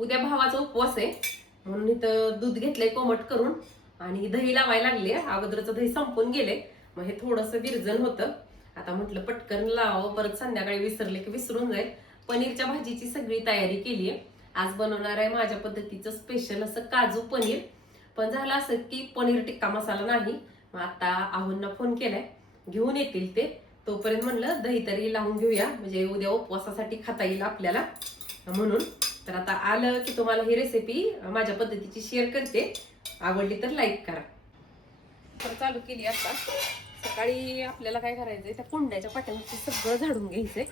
उद्या भावाचा उपवास आहे म्हणून इथं दूध घेतलंय कोमट करून आणि दही लावायला लागले. अगोदरचं दही संपून गेले, मग हे थोडंसं विरजण होतं. आता म्हटलं पटकन लावावं, परत संध्याकाळी विसरले की विसरून जाईल. पनीरच्या भाजीची सगळी तयारी केली आहे. आज बनवणार आहे माझ्या पद्धतीचं स्पेशल असं काजू पनीर. पण झालं असं की पनीर टिक्का मसाला नाही. मग आता आहुंना फोन केलाय, घेऊन येतील ते. तोपर्यंत म्हणलं दही तरी लावून घेऊया, म्हणजे उद्या उपवासासाठी खाता येईल आपल्याला म्हणून. तर आता आलं की तुम्हाला ही रेसिपी माझ्या पद्धतीची शेअर करते. आवडली तर लाईक करा. तर चालू केली आता. सकाळी आपल्याला काय करायचंय, त्या कुंड्याच्या पाट्यावरती सगळं झाडून घ्यायचंय.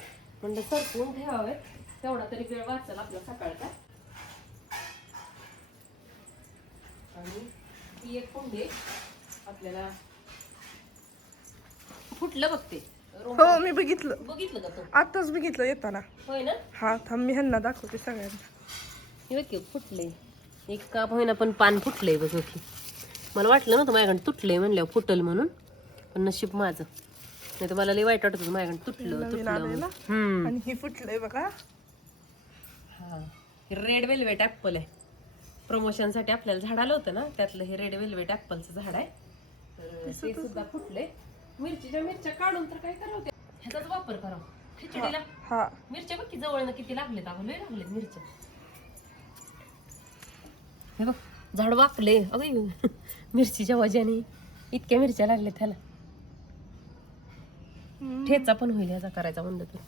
म्हणलं सरकून ठेवावे, तेवढा तरी वेळ वाचला आपला सकाळचा. आणि ही एक कुंडी आपल्याला फुटलं बघते. हो मी बघितलं बघितलं का तू? आताच बघितलं येताना. होय ना. हा थांब मी ह्यांना दाखवते सगळ्यांना. हे बघ की फुटले, एक काप होईना पण पान फुटलंय बघ की. मला वाटलं नव्हतं माझ्याकडे तुटलंय म्हणल्यावर फुटल म्हणून, पण नशीब माझं. नाही तर मला लई वाईट वाटत होतं माझ्याकडे तुटलं आणि हे फुटलंय बघा. हा, हे रेड वेल्वेट ऍपल आहे. प्रमोशनसाठी आपल्याला झाड आलं होतं ना, त्यातलं हे रेड वेल्वेट ऍपलचं झाड आहे. तर ते सुद्धा फुटले. मिरच्या काढून तर काय करावं, ह्याचाच वापर करावा खिचडीला. हा मिरच्या बघ की जवळनं किती लागलेत, अगं लय लागलेत मिरच्या. हे बघ झाड वाकले अगं मिरचीच्या वजाने, इतक्या मिरच्या लागल्या त्याला. ठेचा पण होईल याचा करायचा म्हणलं तर,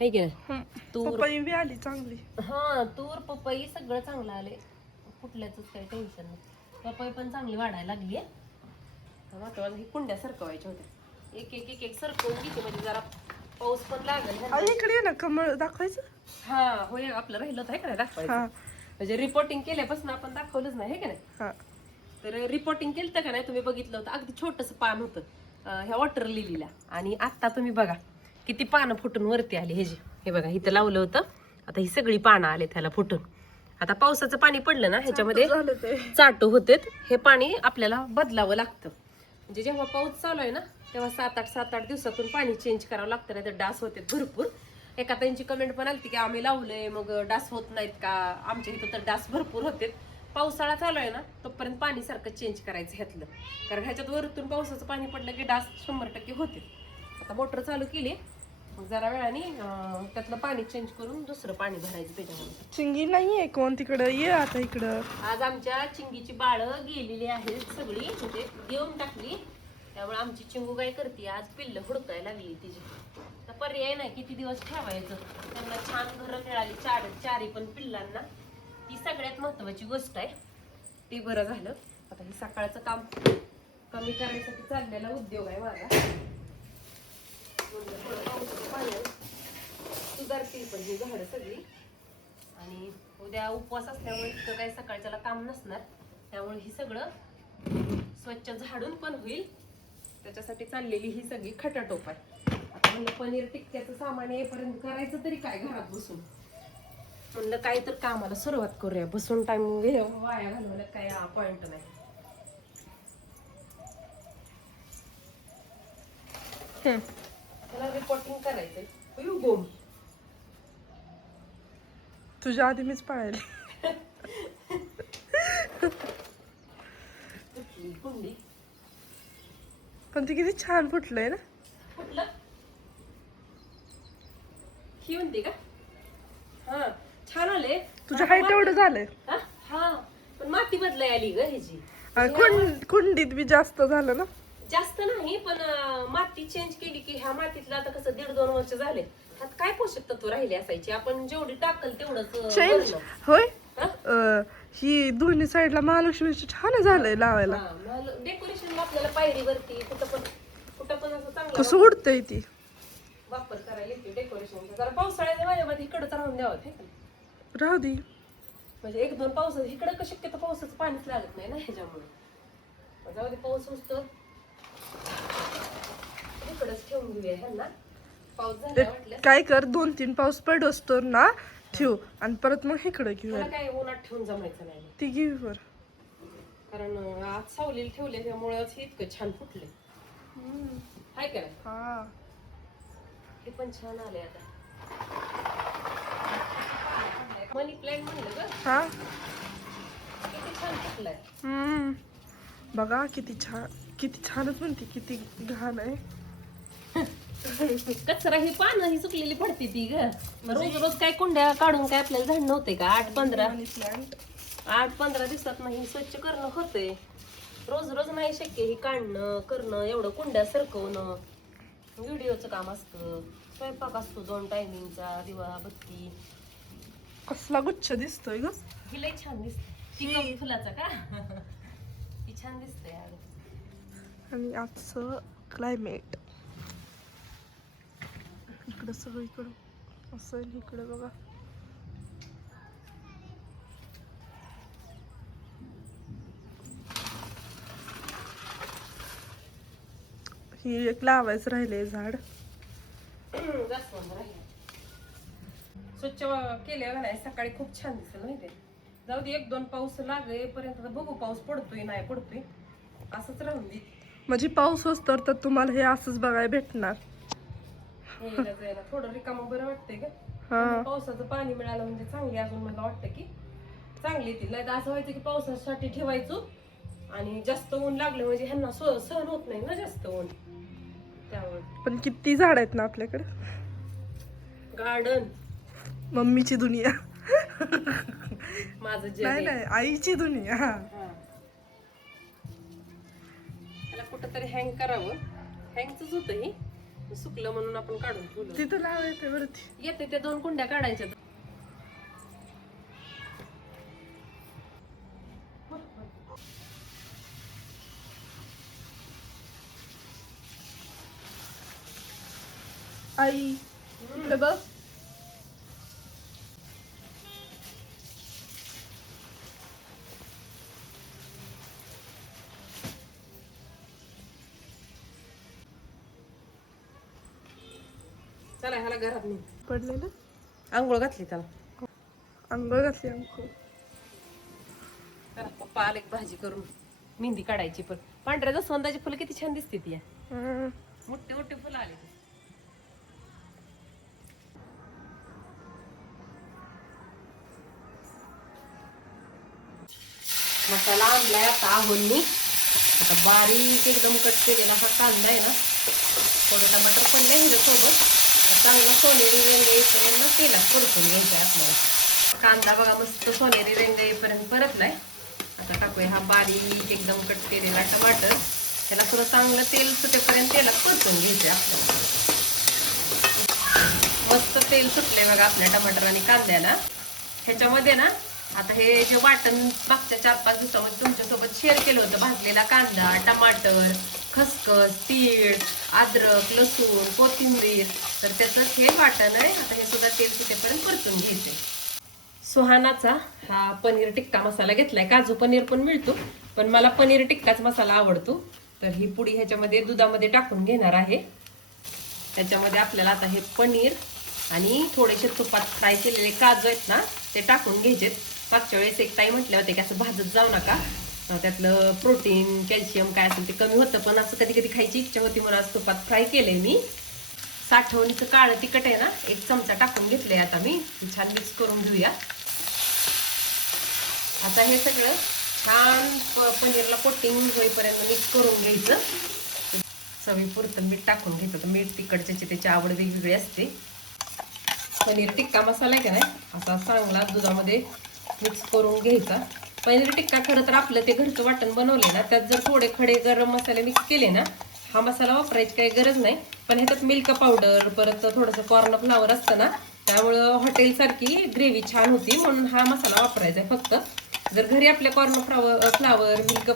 है की नाही. तूर पपई आली चांगली. हा, तूर पपई सगळं चांगलं आले. फुटल्याच काही टेन्शन नाही. पपई पण चांगली वाढायला लागली आहे. महत्वाचं ही कुंड्या सरकवायच्या होत्या. एक एक एक एक सरकवून घेते, म्हणजे जरा पाऊस पण लागेल. इकडे ये ना कमळ दाखवायचं. हा होय, आपलं राहिलं होतं का नाही दाखवायचं. म्हणजे रिपोर्टिंग केल्यापासून आपण दाखवलंच नाही, हे का नाही. तर रिपोर्टिंग केलं का नाही तुम्ही बघितलं होतं, अगदी छोटंसं पान होतं ह्या वॉटर लिलीला. आणि आता तुम्ही बघा किती पानं फुटून वरती आली ह्याची. हे बघा इथं लावलं होतं, आता ही सगळी पानं आले त्याला फुटून. आता पावसाचं पाणी पडलं ना ह्याच्यामध्ये चाटू होते. हे पाणी आपल्याला बदलावं लागतं. म्हणजे जेव्हा पाऊस चालू आहे ना, तेव्हा 7-8 दिवसातून पाणी चेंज करावं लागतं, नाही तर डास होते भरपूर. एका त्यांची कमेंट पण आली की आम्ही लावलंय मग डास होत नाहीत का. आमच्या इथं तर डास भरपूर होते. पावसाळा चालू आहे ना, तोपर्यंत पाणी सारखं चेंज करायचं ह्यातलं, कारण ह्याच्यात वरतून पावसाचं पाणी पडलं की डास 100% होते. आता मोटर चालू केली, मग जरा वेळाने त्यातलं पाणी चेंज करून दुसरं पाणी भरायचं त्याच्यामध्ये. चिंगी नाहीये कोण तिकडं, ये आता इकडं. आज आमच्या चिंगीची बाळं गेलेली आहेत सगळी, म्हणजे देऊन टाकली. त्यामुळे आमची चिंगू काय करते, आज पिल्लं हुडकायला लागली तिची. तर पर्याय नाही, किती दिवस ठेवायचं. त्यांना छान घरं मिळाली चारी पण पिल्लांना. ती सगळ्यात महत्वाची गोष्ट आहे. ते बरं झालं. आता हे सकाळचं काम कमी करायसाठी चाललेला उद्योग आहे माझा. सुधारतील पण ही झाडं सगळी. आणि उद्या उपवास असल्यामुळे इतकं काही सकाळच्याला काम नसणार, त्यामुळे ही सगळं स्वच्छ झाडून पण होईल. त्याच्यासाठी चाललेली ही सगळी खटाटोप आहे. आता म्हणलं पनीर टिक्क्याचं सामान येईपर्यंत करायचं तरी काय घरात बसून. म्हणलं काही तर कामाला सुरुवात करूया, बसून टाइम वाया घालवायला काय पॉइंट नाही. त्याला रिपोर्टिंग करायचंय. गोम तुझ्या आधी मीच पळायला. कुंडी पण ती किती छान फुटलंय ना. कुठलं ही म्हणते का. हा छान आले. तुझ्या हाईट एवढं झालंय. हा पण माती बदलाय आली ग ह्याची. कुंडीत बी जास्त झालं ना. जास्त नाही पण माती चेंज केली की ह्या मातीतलं आता कसं 1.5-2 वर्ष झाले, त्यात काय पोषक तत्व राहिले असायचे. आपण जेवढी टाकल तेवढंच चेंज होय. ही दोन्ही साईडला महालक्ष्मीचं छान झालंय लावायला. डेकोरेशनला आपल्याला पायरीवरती कुठं पण असं चांगलं कसं उडतंय ती. वापर करायला येते डेकोरेशनचा. जरा पावसाळ्याच्या माझ्यामध्ये इकडंच राहून द्यावं हे. राहू दे, म्हणजे 1-2 पावसाचं इकडं शक्यतो पावसाचं पाणीच लागत नाही ना ह्याच्यामुळे. जाऊ दे पाऊस असतो, इकडंच ठेवून घेऊया ह्यांना. पाऊस झाला वाटलं काय कर 2-3 पाऊस पडतो ना ठेव, आणि परत मग इकडे घेऊया. काय उन्हात ठेवून जमायचं नाही ती घेऊ वर, कारण आज सावलीला ठेवले त्यामुळेच हे इतकं छान फुटले. हाय का. हा हे पण छान आले. आता मनी प्लॅन म्हणलं ग, हा किती छान फुटलाय. बघा किती छानच म्हणते, किती घाण आहे. कचरा ही पानं ही सुकलेली पडते ती ग. रोज रोज काय कुंड्या काढून काय आपल्याला झाड नव्हते का? 8-15 दिवसात नाही स्वच्छ करणं होतंय. रोज रोज नाही शक्य ही काढणं करणं, एवढं कुंड्या सरकवणं. व्हिडिओचं काम असतं, स्वयंपाक असतो 2 टायमिंगचा, दिवा बत्ती. कसला गुच्छ दिसतोय ग. ही लई छान दिसते. ती फुलाचा का? ती छान दिसते यार. आणि आजचं क्लायमेट इकडं सगळीकडं असं आहे, इकडं बघा. ही एक लावायचं राहिले झाड. जास्वंद राहिलं. स्वच्छ केल्यावर नाही सकाळी खूप छान दिसेल माहितीये. जाऊ दे 1-2 पाऊस लागेपर्यंत बघू, पाऊस पडतोय नाही पडतोय, असंच राहून दे. म्हणजे पाऊस असतो तर तुम्हाला हे असंच बघायला भेटणार. यायला जायला थोडं रिकामं बरं वाटतंय का? हा पावसाचं पाणी मिळालं म्हणजे चांगली, अजून मला वाटतं की चांगली येतील. नाही तर असं व्हायचं की पावसासाठी ठेवायचो आणि जास्त ऊन लागलं म्हणजे ह्यांना सहन होत नाही ना जास्त ऊन. त्यामुळे पण किती झाड आहेत ना आपल्याकडे. गार्डन मम्मीची दुनिया. माझं जग नाही आहे. नाही, आईची दुनिया. हा. त्याला कुठंतरी हँग करावं. हँगच होतं ही, सुकलं म्हणून आपण काढून ठेवलं. तिथं लावायचं वरती. येते त्या 2 कुंड्या काढायच्या. आई इकडे बघ. चला ह्याला घरात नाही पडलेलं आंघोळ घातली त्याला. अंघोळ घातली आमचं. चला पप्पा आले की भाजी करून मेहंदी काढायची. पण पांढऱ्या जास्वंदाची फुलं किती छान दिसते ती. मोठे मोठे फुलं आले. मसाला आणलाय आता आहोंनी. आता बारीक एकदम कट केलेला हा कांदा आहे ना, थोडं टमाटर पडलंय ह्याच्यासोबत. चांगला सोनेरी रंग येईपर्यंत तेलात परतून घ्यायचा आपल्याला. कांदा बघा मस्त सोनेरी रंग येईपर्यंत परतलाय. आता टाकूया हा बारीक एकदम कट केलेला टमाटर. त्याला थोडं चांगलं तेल सुटेपर्यंत तेलात परतून घ्यायचंय आपल्याला. मस्त तेल सुटलंय बघा आपल्या टमाटर आणि कांद्याला. ह्याच्यामध्ये ना आता हे जे वाटण मागच्या 4-5 दिवसामध्ये तुमच्यासोबत शेअर केलं होतं, भाजलेला कांदा, टमाटर, खसखस, तीळ, अद्रक, लसूण, कोथिंबीर, तर त्याचं हे वाटण आहे. आता हे सुद्धा तेल सुटेपर्यंत परतून घ्यायचंय. सुहानाचा हा पनीर टिक्का मसाला घेतलाय. काजू पनीर पण मिळतो, पण मला पनीर टिक्काच मसाला आवडतो. तर ही पुडी ह्याच्यामध्ये दुधामध्ये टाकून घेणार आहे. त्याच्यामध्ये आपल्याला आता हे पनीर आणि थोडेसे तुपात फ्राय केलेले काजू आहेत ना, ते टाकून घ्यायचे. मागच्या वेळेस एक ताई म्हटल्या होत्या की असं भाजत जाऊ नका, त्यातलं प्रोटीन कॅल्शियम काय असेल ते कमी होतं. पण असं कधी कधी खायची इच्छा होती म्हणून आज तुपात फ्राय केलंय मी. साठवणीचं काळं तिखट आहे ना, 1 चमचा टाकून घेतलंय. आता मी छान मिक्स करून घेऊया. आता हे सगळं छान पनीरला कोटिंग होईपर्यंत मिक्स करून घ्यायचं. चवीपुरतं मीठ टाकून घ्यायचं. तर मीठ तिखट ज्याची त्याची आवड वेगवेगळी असते. पनीर टिक्का मसाला आहे का नाही, असा चांगला दुधामध्ये मिक्स करून घ्यायचा. पनीर टिक्का खरं तर आपलं ते घरचं वाटण बनवले ना, त्यात जर थोडे खडे गरम मसाले मिक्स केले ना, हा मसाला वापरायची काही गरज नाही. पण ह्याच्यात मिल्क पावडर परत थोडंसं कॉर्न फ्लावर असतं ना, त्यामुळं हॉटेलसारखी ग्रेव्ही छान होती. म्हणून हा मसाला वापरायचा आहे फक्त. जर घरी आपल्या कॉर्न फ्लावर मिल्क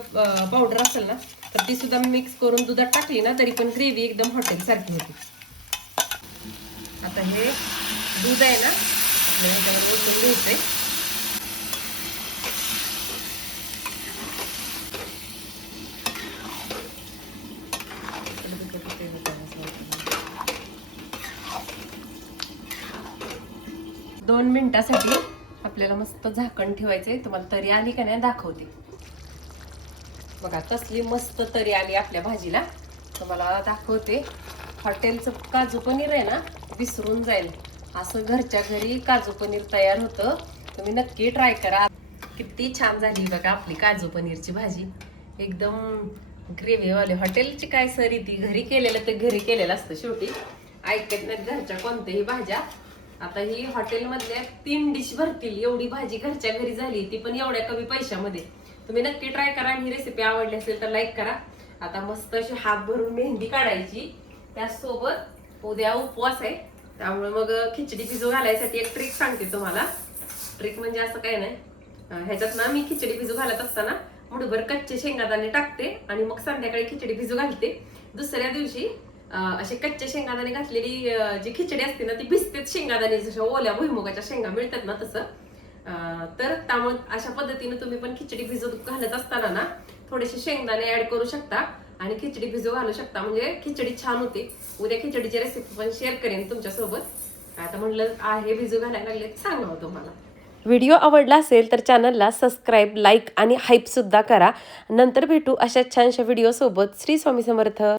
पावडर असेल ना, तर ती सुद्धा मिक्स करून दुधात टाकली ना, तरी पण ग्रेव्ही एकदम हॉटेलसारखी होती. आता हे दूध आहे ना, आपल्याला ह्याच्यावर ओतून घ्यायचंय. दोन मिनिटासाठी आपल्याला मस्त झाकण ठेवायचंय. तुम्हाला तरी आली का नाही दाखवते बघा. कसली मस्त तरी आली आपल्या भाजीला, तुम्हाला दाखवते. हॉटेलचं काजू पनीर आहे ना, विसरून जाईल. असं घरच्या घरी काजू पनीर तयार होतं. तुम्ही नक्की ट्राय करा. किती छान झाली बघा आपली काजू पनीरची भाजी. एकदम ग्रेव्हीवाले. हॉटेलची काय सरी ती घरी केलेलं ते घरी केलेलं असतं शेवटी. ऐकत नाहीत घरच्या कोणत्याही भाज्या. आता ही हॉटेलमधल्या 3 डिश भरतील एवढी भाजी घरच्या घरी झाली, ती पण एवढ्या कमी पैशामध्ये. तुम्ही नक्की ट्राय करा. आणि ही रेसिपी आवडली असेल तर लाईक करा. आता मस्त अशी हात भरून मेहंदी काढायची. त्यासोबत उद्या उपवास आहे, त्यामुळे मग खिचडी भिजू घालायसाठी एक ट्रिक सांगते तुम्हाला. ट्रिक म्हणजे असं काय नाही, ह्याच्यात ना मी खिचडी भिजू घालत असताना मुठभर कच्चे शेंगादाणे टाकते आणि मग संध्याकाळी खिचडी भिजू घालते. दुसऱ्या दिवशी असे कच्चे शेंगादाणे घातलेली जी खिचडी असते ना ती भिजतेच शेंगादाणे, जशा ओल्या भुईमुगाच्या शेंगा मिळतात ना तसं. तर त्यामुळे अशा पद्धतीने तुम्ही पण खिचडी भिजत घालत असताना ना थोडेसे शेंगदाणे ऍड करू शकता आणि खिचडी भिजू घालू शकता, म्हणजे खिचडी छान होते. उद्या खिचडीची रेसिपी पण शेअर करेन तुमच्यासोबत. आता म्हटलं आहे भिजू घालायला लागले सांगावं तुम्हाला. व्हिडिओ आवडला असेल तर चॅनलला सबस्क्राईब, लाईक आणि हाईप सुद्धा करा. नंतर भेटू अशा छानशा व्हिडिओ सोबत. श्री स्वामी समर्थ.